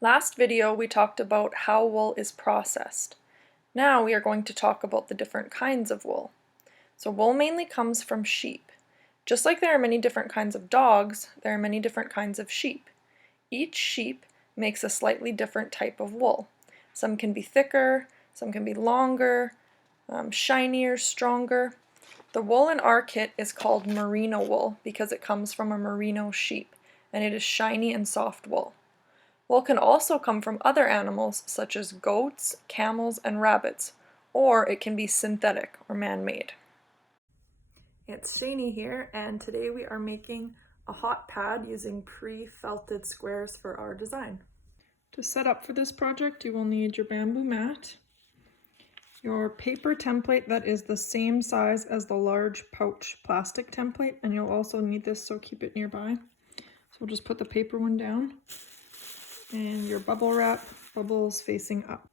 Last video we talked about how wool is processed. Now we are going to talk about the different kinds of wool. So wool mainly comes from sheep. Just like there are many different kinds of dogs, there are many different kinds of sheep. Each sheep makes a slightly different type of wool. Some can be thicker, some can be longer, shinier, stronger. The wool in our kit is called merino wool because it comes from a merino sheep, and it is shiny and soft wool. Wool can also come from other animals such as goats, camels, and rabbits, or it can be synthetic or man-made. It's Shani here, and today we are making a hot pad using pre-felted squares for our design. To set up for this project, you will need your bamboo mat, your paper template that is the same size as the large pouch plastic template, and you'll also need this, so keep it nearby. So we'll just put the paper one down, and your bubble wrap, bubbles facing up.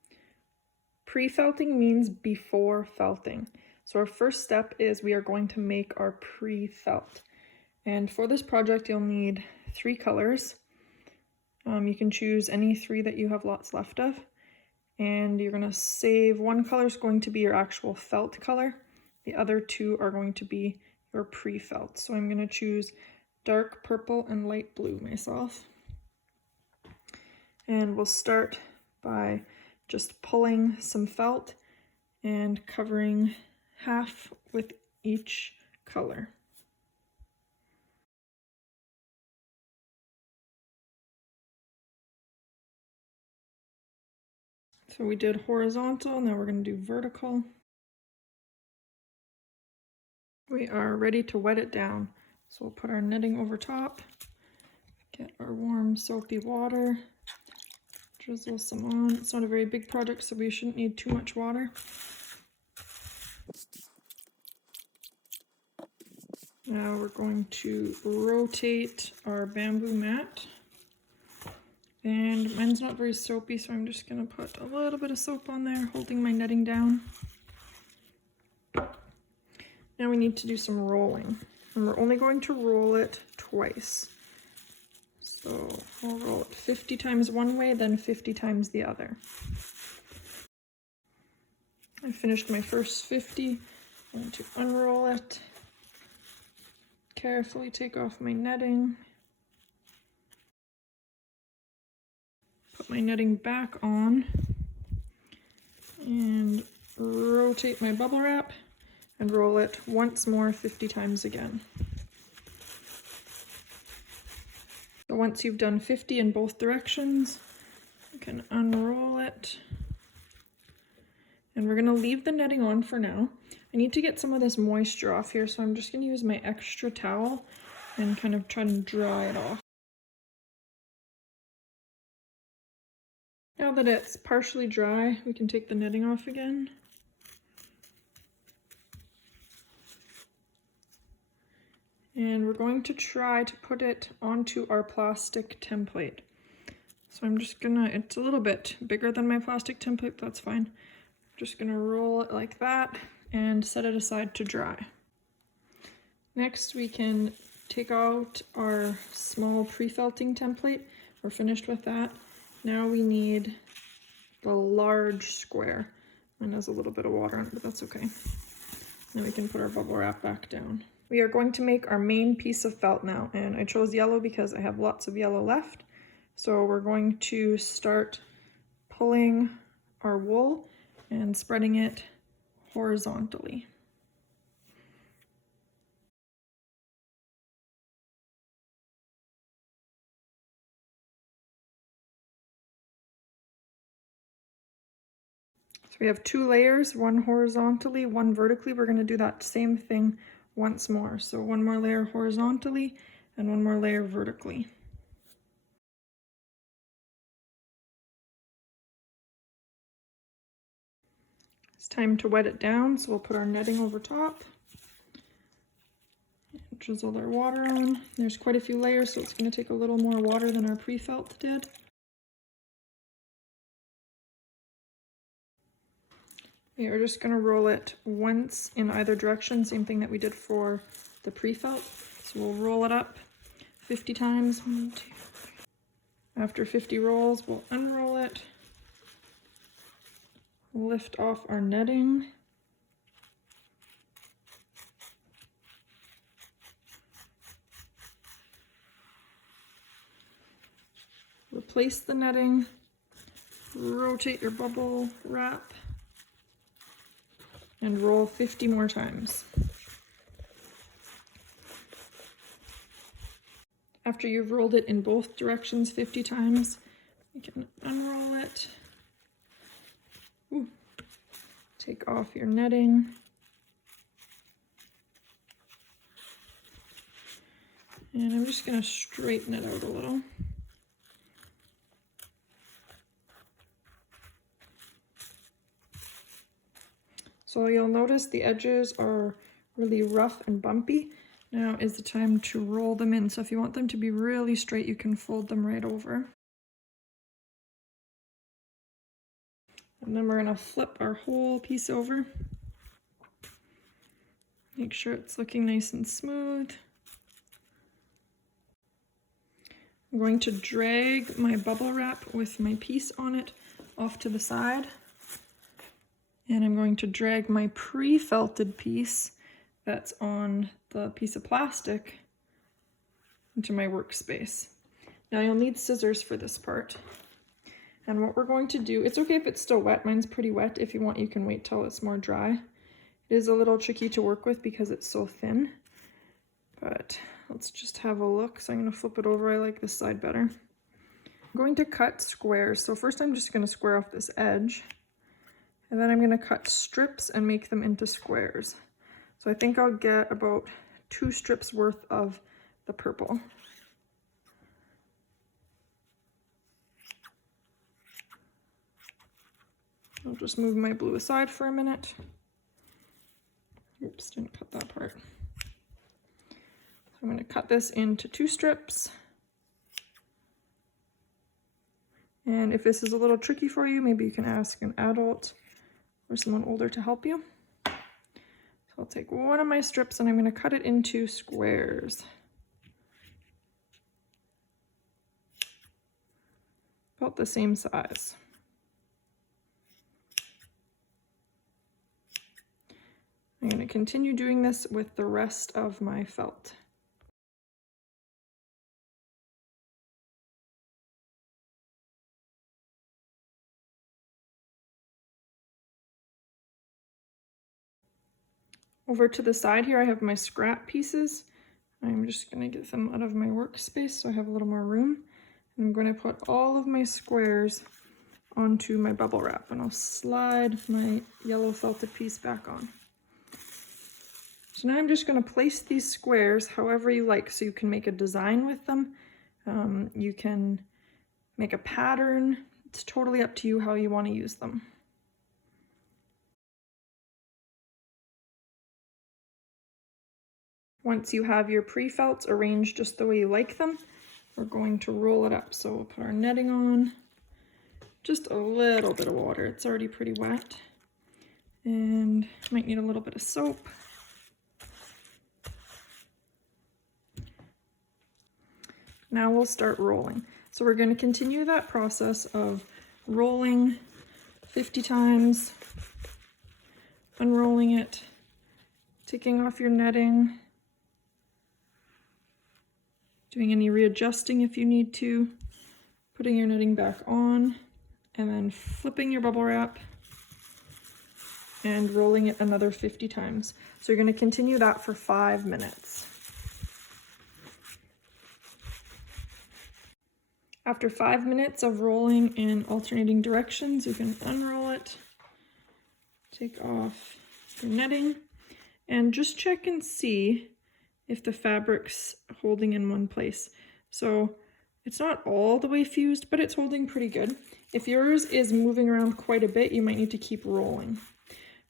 Pre-felting means before felting. So our first step is we are going to make our pre-felt. And for this project, you'll need 3 colors. You can choose any 3 that you have lots left of. And you're going to save one color is going to be your actual felt color. The other 2 are going to be your pre-felt. So I'm going to choose dark purple and light blue myself. And we'll start by just pulling some felt and covering half with each color. So we did horizontal, now we're going to do vertical. We are ready to wet it down. So we'll put our netting over top, get our warm soapy water, drizzle some on. It's not a very big project, so we shouldn't need too much water. Now we're going to rotate our bamboo mat. And mine's not very soapy, so I'm just going to put a little bit of soap on there, holding my netting down. Now we need to do some rolling. And we're only going to roll it twice. So I'll roll it 50 times one way, then 50 times the other. I finished my first 50. I'm going to unroll it. Carefully take off my netting. Put my netting back on. And rotate my bubble wrap and roll it once more 50 times again. So once you've done 50 in both directions, you can unroll it. And we're going to leave the netting on for now. I need to get some of this moisture off here, so I'm just going to use my extra towel and kind of try to dry it off. Now that it's partially dry, we can take the netting off again. And we're going to try to put it onto our plastic template. So I'm just gonna, it's a little bit bigger than my plastic template, but that's fine. I'm just gonna roll it like that and set it aside to dry. Next, we can take out our small pre-felting template. We're finished with that. Now we need the large square. Mine has a little bit of water on it, but that's okay. Now we can put our bubble wrap back down. We are going to make our main piece of felt now, and I chose yellow because I have lots of yellow left. So we're going to start pulling our wool and spreading it horizontally. So we have 2 layers, one horizontally, one vertically. We're going to do that same thing once more. So one more layer horizontally and one more layer vertically. It's time to wet it down, so we'll put our netting over top. And drizzle our water on. There's quite a few layers, so it's going to take a little more water than our pre-felt did. We are just going to roll it once in either direction, same thing that we did for the pre-felt. So we'll roll it up 50 times. 1, 2, 3. After 50 rolls, we'll unroll it, lift off our netting, replace the netting, rotate your bubble wrap, and roll 50 more times. After you've rolled it in both directions 50 times, you can unroll it. Ooh. Take off your netting. And I'm just going to straighten it out a little. So you'll notice the edges are really rough and bumpy. Now is the time to roll them in. So if you want them to be really straight, you can fold them right over. And then we're going to flip our whole piece over. Make sure it's looking nice and smooth. I'm going to drag my bubble wrap with my piece on it off to the side. And I'm going to drag my pre-felted piece that's on the piece of plastic into my workspace. Now you'll need scissors for this part. And what we're going to do, it's okay if it's still wet, mine's pretty wet. If you want, you can wait till it's more dry. It is a little tricky to work with because it's so thin, but let's just have a look. So I'm going to flip it over. I like this side better. I'm going to cut squares. So first I'm just going to square off this edge, and then I'm going to cut strips and make them into squares. So I think I'll get about 2 strips worth of the purple. I'll just move my blue aside for a minute. Oops, didn't cut that part. So I'm going to cut this into 2 strips. And if this is a little tricky for you, maybe you can ask an adult or someone older to help you. So I'll take one of my strips and I'm going to cut it into squares. About the same size. I'm going to continue doing this with the rest of my felt. Over to the side here, I have my scrap pieces. I'm just going to get them out of my workspace so I have a little more room. And I'm going to put all of my squares onto my bubble wrap, and I'll slide my yellow felted piece back on. So now I'm just going to place these squares however you like, so you can make a design with them. You can make a pattern. It's totally up to you how you want to use them. Once you have your pre-felts arranged just the way you like them, we're going to roll it up. So we'll put our netting on, just a little bit of water. It's already pretty wet, and might need a little bit of soap. Now we'll start rolling. So we're going to continue that process of rolling 50 times, unrolling it, taking off your netting, doing any readjusting if you need to, putting your netting back on, and then flipping your bubble wrap and rolling it another 50 times. So you're going to continue that for 5 minutes. After 5 minutes of rolling in alternating directions, you can unroll it, take off your netting, and just check and see if the fabric's holding in one place. So it's not all the way fused, but it's holding pretty good. If yours is moving around quite a bit, you might need to keep rolling.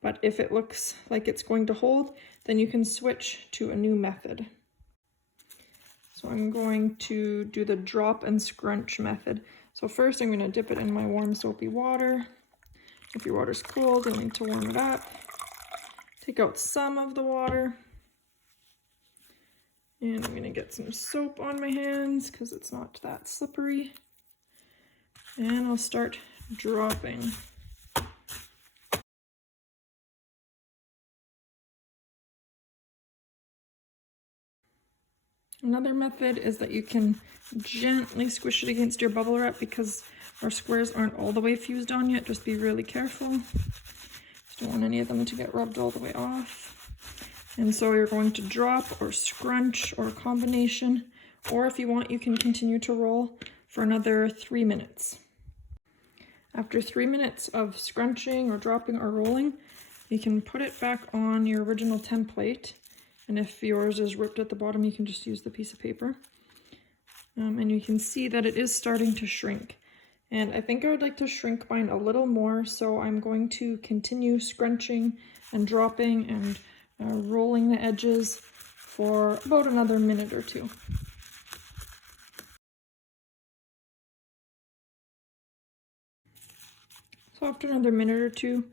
But if it looks like it's going to hold, then you can switch to a new method. So I'm going to do the drop and scrunch method. So first I'm going to dip it in my warm soapy water. If your water's cold, you'll need to warm it up. Take out some of the water. And I'm going to get some soap on my hands because it's not that slippery. And I'll start dropping. Another method is that you can gently squish it against your bubble wrap because our squares aren't all the way fused on yet. Just be really careful. Just don't want any of them to get rubbed all the way off. And so you're going to drop or scrunch or a combination, or if you want, you can continue to roll for another 3 minutes. After 3 minutes of scrunching or dropping or rolling, you can put it back on your original template. And if yours is ripped at the bottom, you can just use the piece of paper. And you can see that it is starting to shrink. And I think I would like to shrink mine a little more, so I'm going to continue scrunching and dropping and rolling the edges for about another minute or two. So after another minute or two,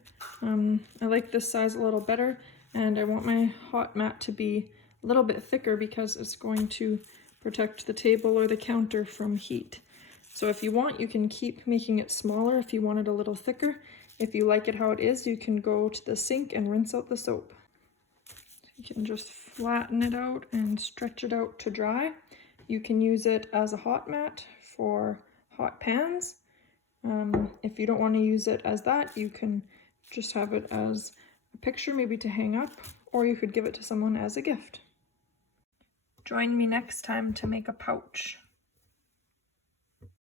I like this size a little better, and I want my hot mat to be a little bit thicker because it's going to protect the table or the counter from heat. So if you want, you can keep making it smaller if you want it a little thicker. If you like it how it is, you can go to the sink and rinse out the soap. You can just flatten it out and stretch it out to dry. You can use it as a hot mat for hot pans. If you don't want to use it as that, you can just have it as a picture, maybe to hang up, or you could give it to someone as a gift. Join me next time to make a pouch.